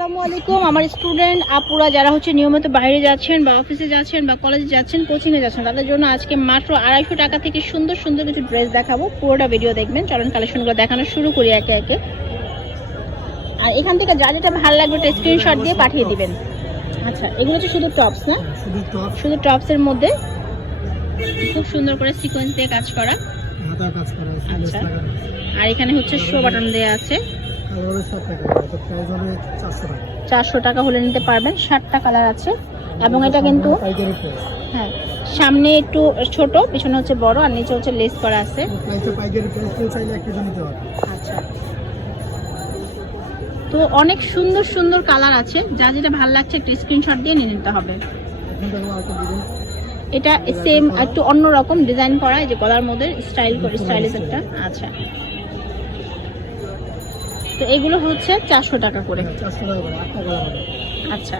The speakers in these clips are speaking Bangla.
আসসালামু আলাইকুম। আমার স্টুডেন্ট আপুরা যারা হচ্ছে নিয়মিত বাইরে যাচ্ছেন বা অফিসে যাচ্ছেন বা কলেজে যাচ্ছেন কোচিংয়ে যাচ্ছেন তাদের জন্য আজকে মাত্র আড়াইশো টাকা থেকে সুন্দর সুন্দর কিছু ড্রেস দেখাবো। পুরোটা ভিডিও দেখবেন। চলন কালেকশনগুলো দেখানো শুরু করি একে একে। আর এখান থেকে যা যেটা ভালো লাগবে একটা স্ক্রিনশট দিয়ে পাঠিয়ে দিবেন। আচ্ছা এগুলো হচ্ছে শুধু টপস না? শুধু টপসের মধ্যে। খুব সুন্দর করে সিকোয়েন্স দিয়ে কাজ করা। হাতার কাজ করা আছে আচ্ছা। আর এখানে হচ্ছে শো বাটন দেওয়া আছে। চারশো টাকা। হলে নিতে পারবেন ষাটটা কালার আছে। এবং এটা কিন্তু হ্যাঁ সামনে একটু ছোট পিছনে হচ্ছে বড় আর নিচে হচ্ছে লেস করা আছে। আচ্ছা। তো অনেক সুন্দর সুন্দর কালার আছে যা যেটা ভালো লাগছে একটা স্ক্রিনশট দিয়ে নিয়ে নিতে হবে। এটা সেম একটু অন্যরকম ডিজাইন করা যে গলার মধ্যে স্টাইল করে স্টাইলিশ একটা আচ্ছা তো এগুলো হচ্ছে চারশো টাকা করে। আচ্ছা।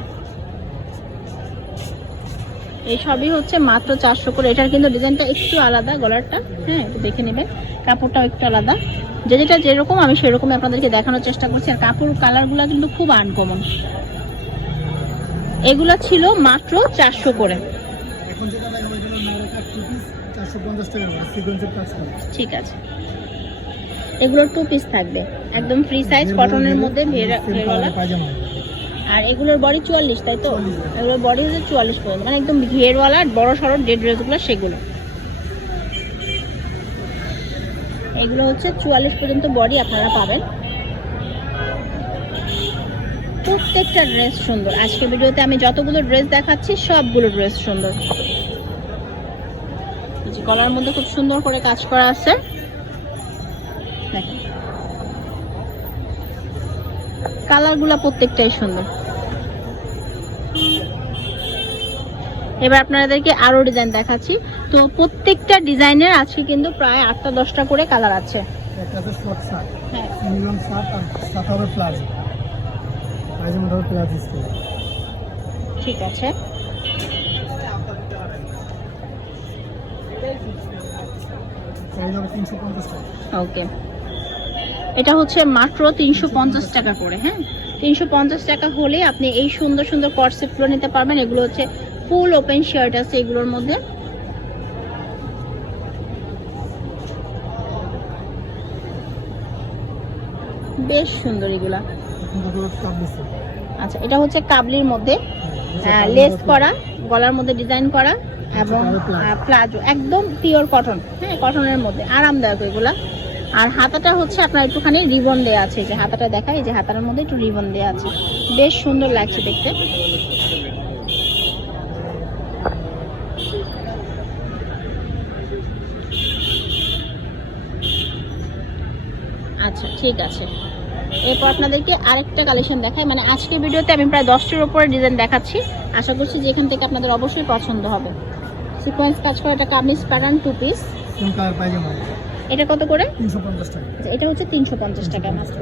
এই সবই হচ্ছে মাত্র চারশো করে। এটার কিন্তু ডিজাইনটা একটু আলাদা, গলারটা হ্যাঁ একটু দেখে নেবেন। কাপড়টাও একটু আলাদা। যে যেটা যেরকম, আমি সেরকম আপনাদেরকে দেখানোর চেষ্টা করছি। আর কাপড় কালারগুলো কিন্তু খুব আনকমন এগুলো ছিল মাত্র চারশো করে। যেটা দেখাবো এটা হলো নাইরা টু পিস চারশো পঞ্চাশ টাকা সিকোয়েন্সের কাজ করা। ঠিক আছে। এগুলোর টু পিস থাকবে। একদম ফ্রি সাইজ কটনের মধ্যে ভেড়া ভেড়ওয়ালা। আর এগুলোর বডি চুয়াল্লিশ তাই তো? 44 এগুলোর বডি হচ্ছে চুয়াল্লিশ পর্যন্ত। মানে একদম ঘেরওয়ালা বড় সড়ো ডেড ড্রেসগুলো সেগুলো। এগুলো হচ্ছে চুয়াল্লিশ পর্যন্ত বডি আপনারা পাবেন। প্রত্যেকটা ড্রেস সুন্দর। আজকে ভিডিওতে আমি যতগুলো ড্রেস দেখাচ্ছি সবগুলো ড্রেস সুন্দর। গলার মধ্যে খুব সুন্দর করে কাজ করা আছে। কালারগুলো প্রত্যেকটাই সুন্দর। এবার আপনাদেরকে আরও ডিজাইন দেখাচ্ছি। তো প্রত্যেকটা ডিজাইনের আজকে কিন্তু প্রায় আটটা দশটা করে কালার আছে। ঠিক আছে। প্রাইস হবে তিনশো পঞ্চাশ টাকা ওকে এটা হচ্ছে মাত্র তিনশো পঞ্চাশ টাকা করে হ্যাঁ? তিনশো পঞ্চাশ টাকা হলে আপনি এই সুন্দর সুন্দর কটসেটগুলো নিতে পারবেন। এগুলো হচ্ছে ফুল ওপেন শার্ট আছে এগুলোর মধ্যে। বেশ সুন্দর এগুলা। আচ্ছা এটা হচ্ছে কাবলির মধ্যে হ্যাঁ, লেস করা গলার মধ্যে ডিজাইন করা। এবং প্লাজো। একদম পিওর কটন হ্যাঁ কটনের মধ্যে, আরামদায়ক এগুলা। আর হাতাটা হচ্ছে আপনার একটুখানি রিবন দেওয়া আছে যে হাতাটা দেখা এই যে হাতাটার মধ্যে একটু রিবন দেওয়া আছে। বেশ সুন্দর লাগছে দেখতে। আচ্ছা ঠিক আছে। এরপর আপনাদেরকে আরেকটা কালেকশন দেখাই। মানে আজকের ভিডিওতে আমি প্রায় দশটির উপরে ডিজাইন দেখাচ্ছি। আশা করছি যে এখান থেকে আপনাদের অবশ্যই পছন্দ হবে। সিকোয়েন্স কাজ করা এটা কামিজ প্যাটার্ন টু পিস এটা কত করে? তিনশো পঞ্চাশ টাকা। আচ্ছা, এটা হচ্ছে তিনশো পঞ্চাশ টাকা মাত্র।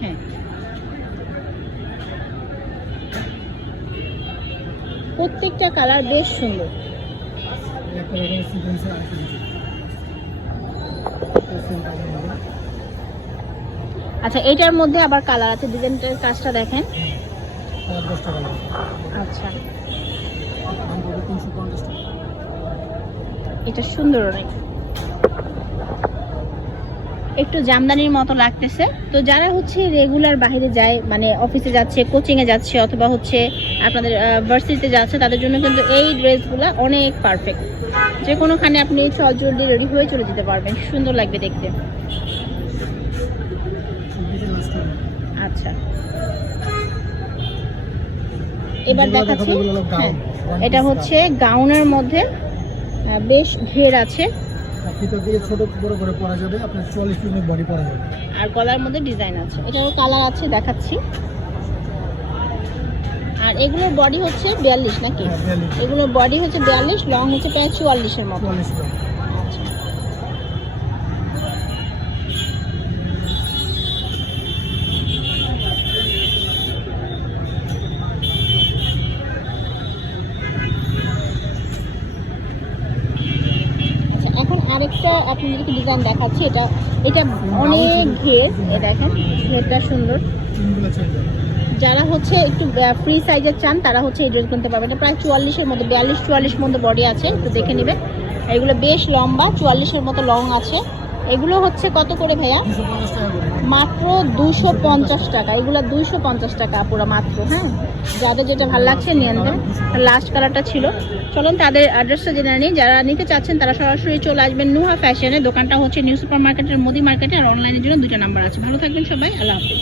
হ্যাঁ। প্রত্যেকটা কালার বেশ সুন্দর। আচ্ছা এটার মধ্যে আবার কালার আছে ডিজাইনটার কাজটা দেখেন। আচ্ছা। তিনশো পঞ্চাশ টাকা। এটা সুন্দর অনেক। একটু জামদানির মতো লাগতেছে। তো যারা হচ্ছে রেগুলার বাইরে যায় মানে অফিসে যাচ্ছে কোচিং এ যাচ্ছে অথবা হচ্ছে আপনাদের ভার্সিটিতে যাচ্ছে তাদের জন্য কিন্তু এই ড্রেসগুলো অনেক পারফেক্ট যে কোনোখানে আপনি সহজে রেডি হয়ে চলে যেতে পারবেন। সুন্দর লাগবে দেখতে। আচ্ছা। এবার দেখাচ্ছি। হ্যাঁ, এটা হচ্ছে গাউনের মধ্যে বেশ ঘের আছে। আর ছোট বড় করে পরা যাবে আপনার চল্লিশ পিসের বডি পরা যাবে। আর গলার মধ্যে ডিজাইন আছে। এটারও কালার আছে দেখাচ্ছি। আর এগুলোর বডি হচ্ছে বিয়াল্লিশ নাকি? হ্যাঁ এগুলোর বডি হচ্ছে বিয়াল্লিশ লং হচ্ছে প্রায় চুয়াল্লিশের মতো। আরেকটা আপনাদেরকে ডিজাইন দেখাচ্ছি, এটা এটা অনেক ঘের দেখেন ঘেরটা সুন্দর। যারা হচ্ছে একটু ফ্রি সাইজের চান, তারা হচ্ছে এই ড্রেস কিনতে পারবে এটা প্রায় চুয়াল্লিশের মতো বিয়াল্লিশ, চুয়াল্লিশ মতো বডি আছে, একটু দেখে নেবে এগুলো বেশ লম্বা, চুয়াল্লিশের মতো লং আছে। এগুলো হচ্ছে কত করে ভাইয়া? মাত্র দুশো পঞ্চাশ টাকা। এগুলো দুশো পঞ্চাশ টাকা পুরো মাত্র হ্যাঁ? যাদের যেটা ভালো লাগছে নিয়ে নেবেন। লাস্ট কালারটা ছিল। চলুন তাদের অ্যাড্রেসটা জেনে নিই। যারা নিতে চাচ্ছেন তারা সরাসরি চলে আসবেন নুহা ফ্যাশনে দোকানটা হচ্ছে নিউ সুপার মার্কেটের মোদি মার্কেটে আর অনলাইনের জন্য দুটো নাম্বার আছে। ভালো থাকবেন সবাই। আল্লাহ হাফিজ।